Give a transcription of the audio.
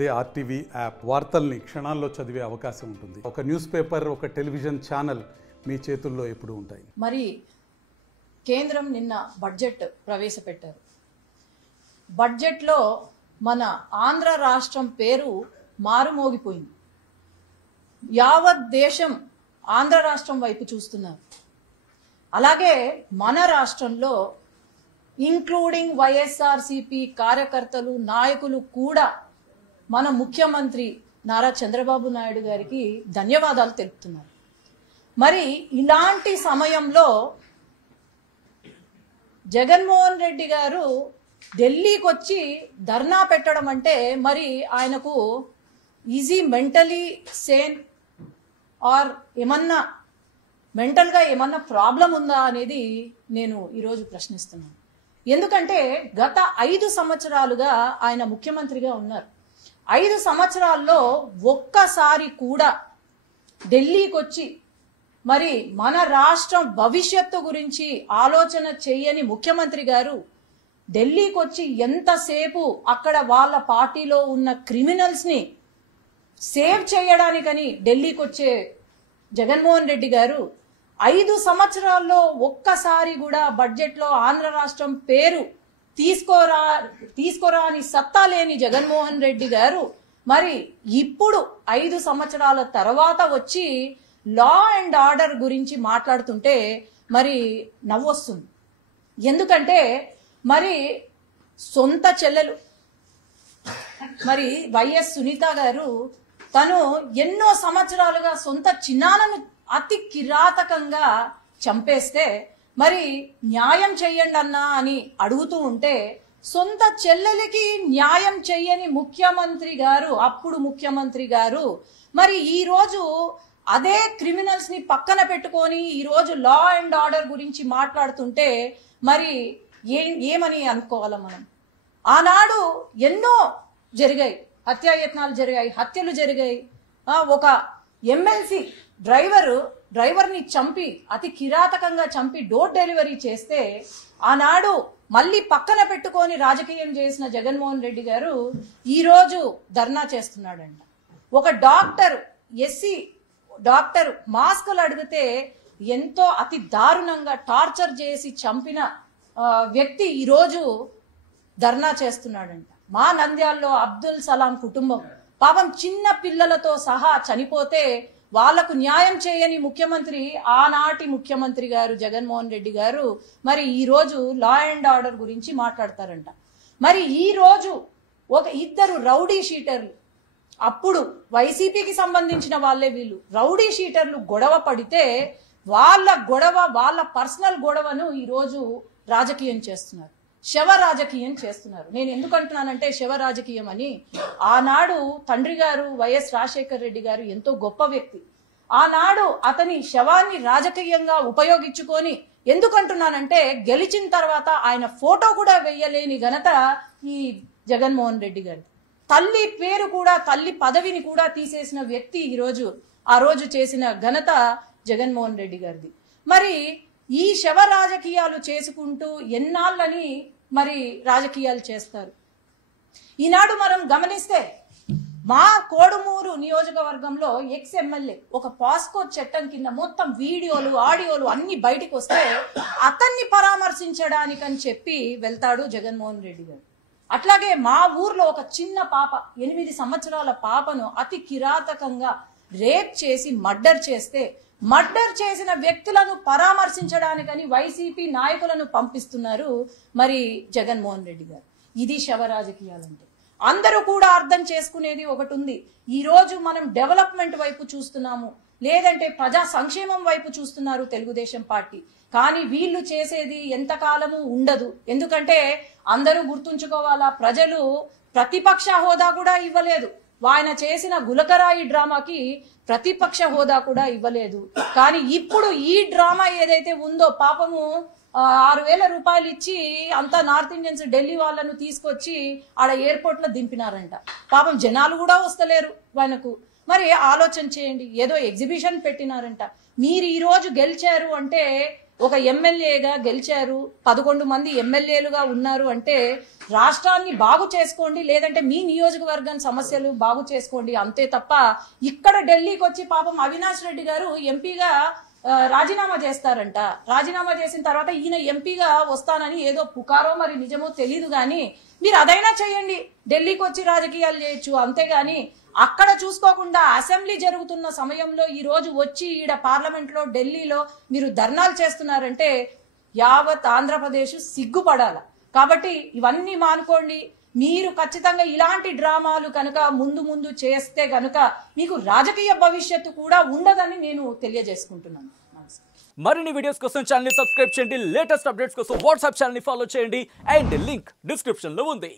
అదే RTV app వార్తల్ని క్షణాల్లో చదివే అవకాశం ఉంటుంది. ఒక న్యూస్ పేపర్, ఒక టెలివిజన్ ఛానల్ మీ చేతుల్లో ఎప్పుడూ ఉంటాయి. మరి కేంద్రం నిన్న బడ్జెట్ ప్రవేశపెట్టారు. బడ్జెట్లో మన ఆంధ్ర రాష్ట్రం పేరు మారుమోగిపోయింది. యావత్ దేశం ఆంధ్ర రాష్ట్రం వైపు చూస్తున్నారు. అలాగే మన రాష్ట్రంలో ఇంక్లూడింగ్ వైఎస్ఆర్సీపీ కార్యకర్తలు, నాయకులు కూడా మన ముఖ్యమంత్రి నారా చంద్రబాబు నాయుడు గారికి ధన్యవాదాలు తెలుపుతున్నారు. మరి ఇలాంటి సమయంలో జగన్మోహన్ రెడ్డి గారు ఢిల్లీకి వచ్చి ధర్నా పెట్టడం అంటే మరి ఆయనకు ఈజీ మెంటలీ సేన్ ఆర్ ఏమన్నా మెంటల్గా ఏమన్నా ప్రాబ్లం ఉందా అనేది నేను ఈరోజు ప్రశ్నిస్తున్నాను. ఎందుకంటే గత 5 సంవత్సరాలుగా ఆయన ముఖ్యమంత్రిగా ఉన్నారు. 5 సంవత్సరాల్లో ఒక్కసారి కూడా ఢిల్లీకి వచ్చి మరి మన రాష్ట్రం భవిష్యత్తు గురించి ఆలోచన చేయని ముఖ్యమంత్రి గారు ఢిల్లీకి వచ్చి ఎంతసేపు అక్కడ వాళ్ళ పార్టీలో ఉన్న క్రిమినల్స్ ని సేవ్ చేయడానికని ఢిల్లీకి వచ్చే జగన్మోహన్ రెడ్డి గారు 5 సంవత్సరాల్లో ఒక్కసారి కూడా బడ్జెట్లో ఆంధ్ర రాష్ట్రం పేరు తీసుకోరాని సత్తా లేని జగన్మోహన్ రెడ్డి గారు మరి ఇప్పుడు 5 సంవత్సరాల తర్వాత వచ్చి లా అండ్ ఆర్డర్ గురించి మాట్లాడుతుంటే మరి నవ్వొస్తుంది. ఎందుకంటే మరి సొంత చెల్లెలు మరి వైఎస్ సునీత గారు తను ఎన్నో సంవత్సరాలుగా సొంత చిన్నాన్నను అతి కిరాతకంగా చంపేస్తే మరి న్యాయం చెయ్యండి అన్నా అని అడుగుతూ ఉంటే సొంత చెల్లెలికి న్యాయం చెయ్యని ముఖ్యమంత్రి గారు, అప్పుడు ముఖ్యమంత్రి గారు మరి ఈ రోజు అదే క్రిమినల్స్ ని పక్కన పెట్టుకొని ఈ రోజు లా అండ్ ఆర్డర్ గురించి మాట్లాడుతుంటే మరి ఏమని అనుకోవాలా మనం? ఆనాడు ఎన్నో జరిగాయి, హత్యాయత్నాలు జరిగాయి, హత్యలు జరిగాయి. ఒక ఎమ్మెల్సీ డ్రైవర్ని చంపి అతి కిరాతకంగా చంపి డోర్ డెలివరీ చేస్తే ఆనాడు మళ్ళీ పక్కన పెట్టుకొని రాజకీయం చేసిన జగన్మోహన్ రెడ్డి గారు ఈ రోజు ధర్నా చేస్తున్నాడంట. ఒక ఎస్సీ డాక్టర్ మాస్కులు అడిగితే ఎంతో అతి దారుణంగా టార్చర్ చేసి చంపిన వ్యక్తి ఈరోజు ధర్నా చేస్తున్నాడంట. మా నంద్యాలలో అబ్దుల్ సలాం కుటుంబం పాపం చిన్న పిల్లలతో సహా చనిపోతే వాళ్లకు న్యాయం చేయని ముఖ్యమంత్రి, ఆనాటి ముఖ్యమంత్రి గారు జగన్మోహన్ రెడ్డి గారు మరి ఈ రోజు లా అండ్ ఆర్డర్ గురించి మాట్లాడతారంట. మరి ఈ రోజు ఒక 2 రౌడీ షీటర్లు, అప్పుడు వైసీపీకి సంబంధించిన వాళ్ళే వీళ్ళు, రౌడీ షీటర్లు గొడవ పడితే వాళ్ళ పర్సనల్ గొడవను ఈ రోజు రాజకీయం చేస్తున్నారు, శవ రాజకీయం చేస్తున్నారు. నేను ఎందుకు అంటున్నానంటే శవ రాజకీయం అని, ఆనాడు తండ్రి గారు వైఎస్ రాజశేఖర రెడ్డి గారు ఎంతో గొప్ప వ్యక్తి. ఆనాడు అతని శవాన్ని రాజకీయంగా ఉపయోగించుకొని, ఎందుకంటున్నానంటే గెలిచిన తర్వాత ఆయన ఫోటో కూడా వెయ్యలేని ఘనత ఈ జగన్మోహన్ రెడ్డి గారి. తల్లి పేరు కూడా, తల్లి పదవిని కూడా తీసేసిన వ్యక్తి ఆ రోజు చేసిన ఘనత జగన్మోహన్ రెడ్డి గారిది. మరి ఈ శవ రాజకీయాలు చేసుకుంటూ ఎన్నాళ్ళని మరి రాజకీయాలు చేస్తారు. ఈనాడు మనం గమనిస్తే మా కోడుమూరు నియోజకవర్గంలో ఎక్స్ ఎమ్మెల్యే ఒక పాస్కో చట్టం కింద మొత్తం వీడియోలు, ఆడియోలు అన్ని బయటికి వస్తే అతన్ని పరామర్శించడానికని చెప్పి వెళ్తాడు జగన్మోహన్ రెడ్డి గారు. అట్లాగే మా ఊర్లో ఒక చిన్న పాప, 8 సంవత్సరాల పాపను అతి కిరాతకంగా రేప్ చేసి మర్డర్ చేసిన వ్యక్తులను పరామర్శించడానికని వైసీపీ నాయకులను పంపిస్తున్నారు మరి జగన్మోహన్ రెడ్డి గారు. ఇది శవ రాజకీయాలంటే. అందరూ కూడా అర్థం చేసుకునేది ఒకటి ఉంది. ఈ రోజు మనం డెవలప్మెంట్ వైపు చూస్తున్నాము, లేదంటే ప్రజా సంక్షేమం వైపు చూస్తున్నారు తెలుగుదేశం పార్టీ. కానీ వీళ్ళు చేసేది ఎంతకాలము ఉండదు. ఎందుకంటే అందరూ గుర్తుంచుకోవాలా, ప్రజలు ప్రతిపక్ష హోదా కూడా ఇవ్వలేదు. ఆయన చేసిన గులకరాయి డ్రామాకి ప్రతిపక్ష హోదా కూడా ఇవ్వలేదు. కానీ ఇప్పుడు ఈ డ్రామా ఏదైతే ఉందో, పాపము 6,000 రూపాయలు ఇచ్చి అంతా నార్త్ ఇండియన్స్ ఢిల్లీ వాళ్ళను తీసుకొచ్చి ఆడ ఎయిర్పోర్ట్ లో దింపినారంట. పాపం జనాలు కూడా వస్తలేరు ఆయనకు. మరి ఆలోచన చేయండి, ఏదో ఎగ్జిబిషన్ పెట్టినారంట. మీరు ఈ రోజు గెలిచారు అంటే ఒక ఎమ్మెల్యేగా గెలిచారు, 11 మంది ఎమ్మెల్యేలుగా ఉన్నారు అంటే రాష్ట్రాన్ని బాగు చేసుకోండి, లేదంటే మీ నియోజకవర్గం సమస్యలు బాగు చేసుకోండి అంతే తప్ప ఇక్కడ ఢిల్లీకి వచ్చి పాపం అవినాష్ రెడ్డి గారు ఎంపీగా రాజీనామా చేస్తారంట. రాజీనామా చేసిన తర్వాత ఈయన ఎంపీగా వస్తానని ఏదో పుకారో మరి నిజమో తెలీదు గాని మీరు అదైనా చేయండి, ఢిల్లీకి వచ్చి రాజకీయాలు చేయొచ్చు. అంతేగాని అక్కడ చూసుకోకుండా అసెంబ్లీ జరుగుతున్న సమయంలో ఈ రోజు వచ్చి ఈడ పార్లమెంట్ లో ఢిల్లీలో మీరు ధర్నాలు చేస్తున్నారంటే యావత్ ఆంధ్రప్రదేశ్ సిగ్గుపడాల. కాబట్టి ఇవన్నీ మానుకోండి. మీరు ఖచ్చితంగా ఇలాంటి డ్రామాలు కనుక ముందు ముందు చేస్తే గనుక మీకు రాజకీయ భవిష్యత్తు కూడా ఉండదని నేను తెలియజేసుకుంటున్నాను. మరిన్ని వీడియోస్ కోసం ఛానల్ ని సబ్స్క్రైబ్ చేయండి, లేటెస్ట్ అప్డేట్స్ కోసం వాట్సాప్ ఛానల్ ని ఫాలో చేయండి అండ్ లింక్ డిస్క్రిప్షన్ లో ఉంది.